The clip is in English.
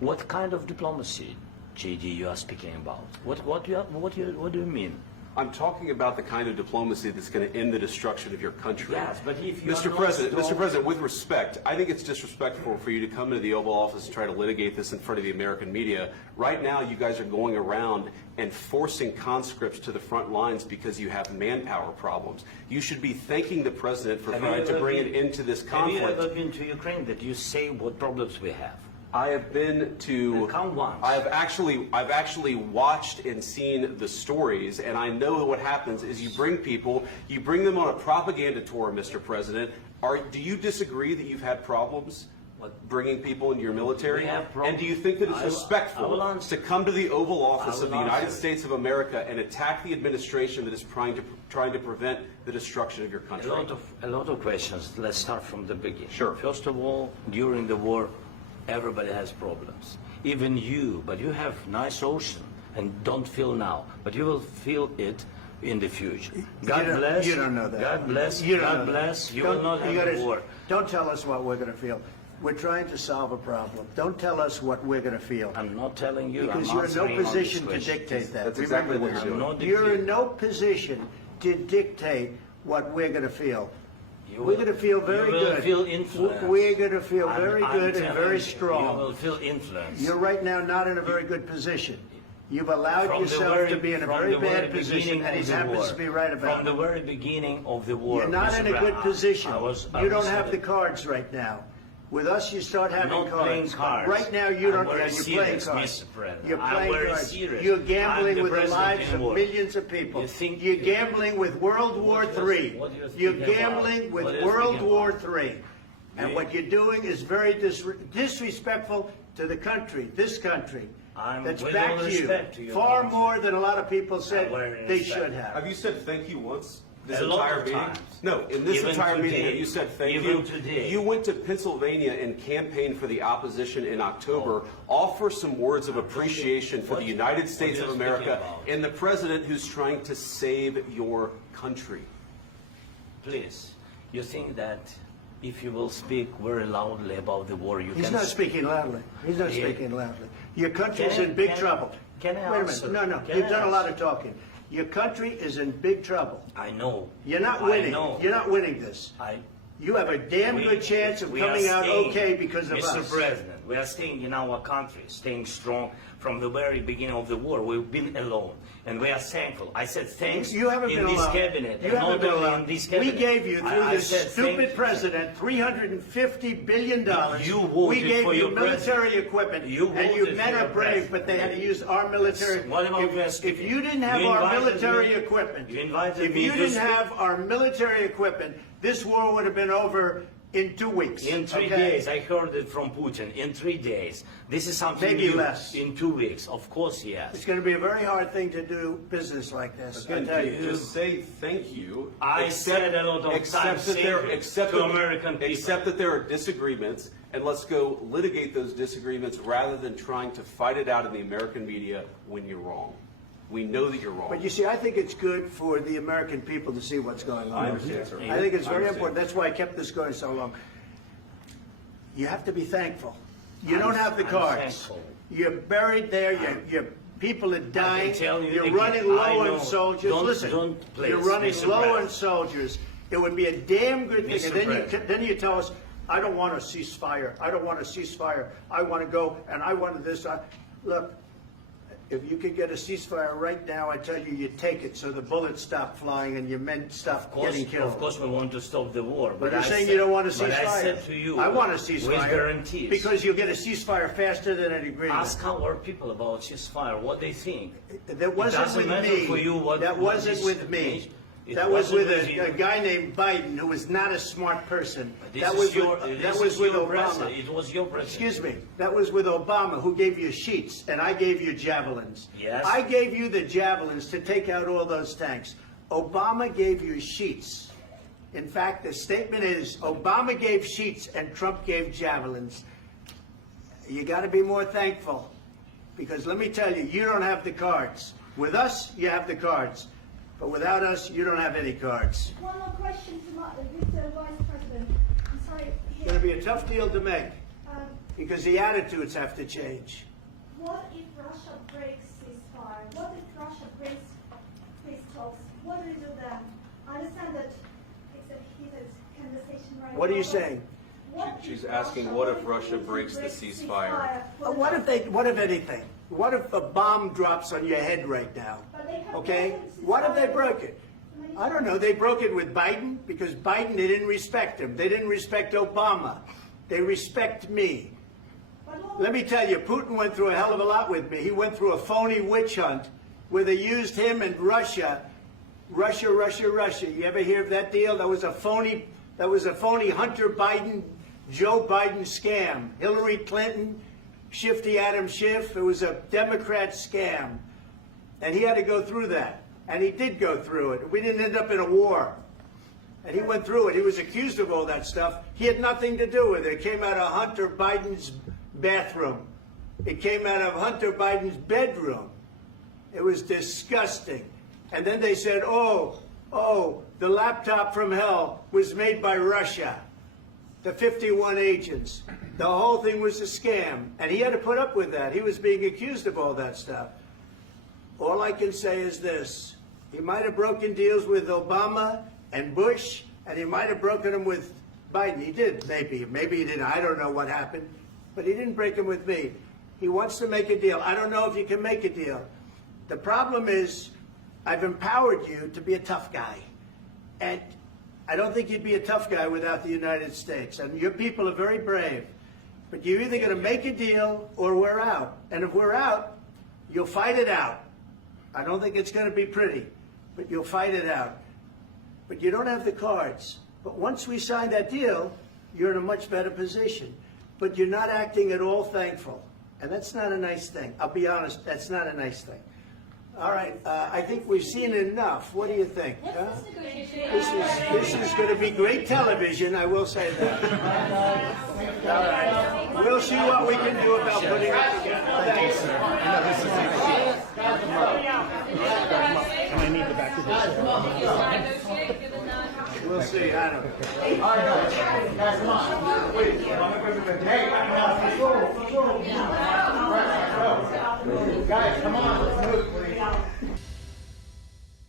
What kind of diplomacy, JD, you are speaking about? What do you mean? I'm talking about the kind of diplomacy that's going to end the destruction of your country. Yes, but if you Mr. are not President, strong- Mr. President, with respect, I think it's disrespectful for you to come into the Oval Office and try to litigate this in front of the American media. Right now, you guys are going around and forcing conscripts to the front lines because you have manpower problems. You should be thanking the President for trying to bring an end to this conflict. Have you ever been to Ukraine that you say what problems we have? I have been to. Then count once. I've actually watched and seen the stories, and I know what happens is you bring them on a propaganda tour, Mr. President. Do you disagree that you've had problems bringing people into your military? We have problems. And do you think that it's I will respectful answer. to come to the Oval Office I of the will United answer. States of America and attack the administration that is trying to prevent the destruction of your country? A lot of questions. Let's start from the beginning. Sure. First of all, during the war, everybody has problems. Even you, but you have nice ocean and don't feel now, but you will feel it in the future. God bless. You don't know that. God bless. You don't God know that. bless. You Don't- will not you have gotta- a war. Don't tell us what we're going to feel. We're trying to solve a problem. Don't tell us what we're going to feel. I'm not telling you. Because I'm you're in no answering on position this to question. dictate that. That's exactly Remember what this. you're doing. You're in no position to dictate what we're going to feel. You We're will- going to feel very you will good. feel influenced. We're going to feel very I'm good and telling very you, strong. You will feel influence. You're right now not in a very good position. You've allowed From the yourself very- to be in a from very the very bad position, beginning and he of the happens war. to be right about From the it. very beginning of the war. You're not Mr. in a good Brown, position. I You was don't have the saying- cards right now. With us, you start having not playing cards. cards. Right now, you I'm don't. very Yeah, you're serious, playing cards. Mr. President. You're I'm playing very cards. serious. You're I'm gambling the with the president lives in of war. millions of people. You think You're you- gambling with World War What do you- III. what do you think You're about- gambling with what do you World think War about? III. And You- what you're doing is very disrespectful to the country, this country. I'm That's with back all to you. respect to your Far country. more than a lot of people said very they respect. should have. Have you said thank you once? This A lot entire of meeting? times. No, in this Even entire meeting, today. have you said thank Even you? today. You went to Pennsylvania and campaigned for the opposition in October. Offer some words of appreciation for the United States are of you America speaking about? and the president who's trying to save your country. Please, you think that if you will speak very loudly about the war, you He's can... not speaking loudly. He's not Yeah. speaking loudly. Your country's Can I- in big can I- trouble. can I Wait a answer? minute. No. Can You've I done a lot answer? of talking. Your country is in big trouble. I know. You're not I winning. know. You're not winning this. You have a damn good chance of we are coming out staying, okay because of Mr. us. President, we are staying in our country, staying strong from the very beginning of the war. We've been alone, and we are thankful. I said thanks You haven't in been this alone. cabinet, You and haven't not been only alone. in this We cabinet. gave you, through I this said thank stupid you. president, $350 billion. You voted we gave for you your military president. equipment, You and you voted men for are your brave, president. but they had to use our military. What about If you didn't have You our invited military me- equipment, you invited if me you to didn't speak- have our military equipment, this war would have been over in 2 weeks. In 3 okay? days, I heard it from Putin. In 3 days, this is something Maybe new. less. In 2 weeks, of course, yes. It's going to be a very hard thing to do business like this. I Again, tell you. just say thank you. I said a lot of accept times that there, thank you accept to that- American people. Accept that there are disagreements, and let's go litigate those disagreements rather than trying to fight it out in the American media when you're wrong. We know that you're wrong. But you see, I think it's good for the American people to see what's going on. I understand, sir. I think it's I very understand. important. That's why I kept this going so long. You have to be thankful. You don't have the I'm cards. thankful. You're buried there. Your people are dying. tell you You're again, running I low know. on soldiers. Don't- Listen, don't please, you're running Mr. low President. on soldiers. It would be a damn good thing. Mr. And then President. then you tell us, I don't want a ceasefire. I don't want a ceasefire. I want to go and I want this. Look, if you could get a ceasefire right now, I tell you, you take it so the bullets stop flying and your men stop getting killed. Of course, we want to stop the war. But you're I saying said- you don't want a ceasefire. But I said to you, I want a with ceasefire. guarantees. Because you'll get a ceasefire faster than an agreement. Ask our people about ceasefire, what they think. That wasn't doesn't with matter me. for you what- that what wasn't this with me. means. It That was with wasn't with you. a guy named Biden who was not a smart person. This That is was your, with, this that was is with your Obama. president. It was your president. Excuse me. That was with Obama, who gave you sheets, and I gave you javelins. Yes. I gave you the javelins to take out all those tanks. Obama gave you sheets. In fact, the statement is Obama gave sheets and Trump gave javelins. You got to be more thankful, because let me tell you, you don't have the cards. With us, you have the cards. But without us, you don't have any cards. One more question to Mr. Vice President. I'm sorry. It's going to be a tough deal to make. because the attitudes have to change. What if Russia breaks ceasefire? What if Russia breaks peace talks? What do we do then? I understand that it's a heated conversation right now. What are you but saying? what She's if asking, what if Russia breaks the ceasefire? What if anything? What if a bomb drops on your head right now? But they have Okay? broken the What if they ceasefire. broke it? I don't know. They broke it with Biden because Biden, they didn't respect him. They didn't respect Obama. They respect me. But what- Let me tell you, Putin went through a hell of a lot with me. He went through a phony witch hunt where they used him and Russia. Russia. You ever hear of that deal? That was a phony Hunter Biden, Joe Biden scam. Hillary Clinton, Shifty Adam Schiff. It was a Democrat scam. And he had to go through that. And he did go through it. We didn't end up in a war. And he went through it. He was accused of all that stuff. He had nothing to do with it. It came out of Hunter Biden's bathroom. It came out of Hunter Biden's bedroom. It was disgusting. And then they said, oh, the laptop from hell was made by Russia. The 51 agents. The whole thing was a scam. And he had to put up with that. He was being accused of all that stuff. All I can say is this. He might have broken deals with Obama and Bush, and he might have broken them with Biden. He did, maybe. Maybe he didn't. I don't know what happened. But he didn't break them with me. He wants to make a deal. I don't know if you can make a deal. The problem is, I've empowered you to be a tough guy. And I don't think you'd be a tough guy without the United States. And your people are very brave. But you're either going to make a deal or we're out. And if we're out, you'll fight it out. I don't think it's going to be pretty, but you'll fight it out. But you don't have the cards. But once we sign that deal, you're in a much better position. But you're not acting at all thankful. And that's not a nice thing. I'll be honest, that's not a nice thing. All right, I think we've seen enough. What do you think? Huh? This is going to be great television, I will say that. All right. We'll see what we can do about putting it together. Thanks. And I need the back of this. We'll see. I don't know. Guys, come on.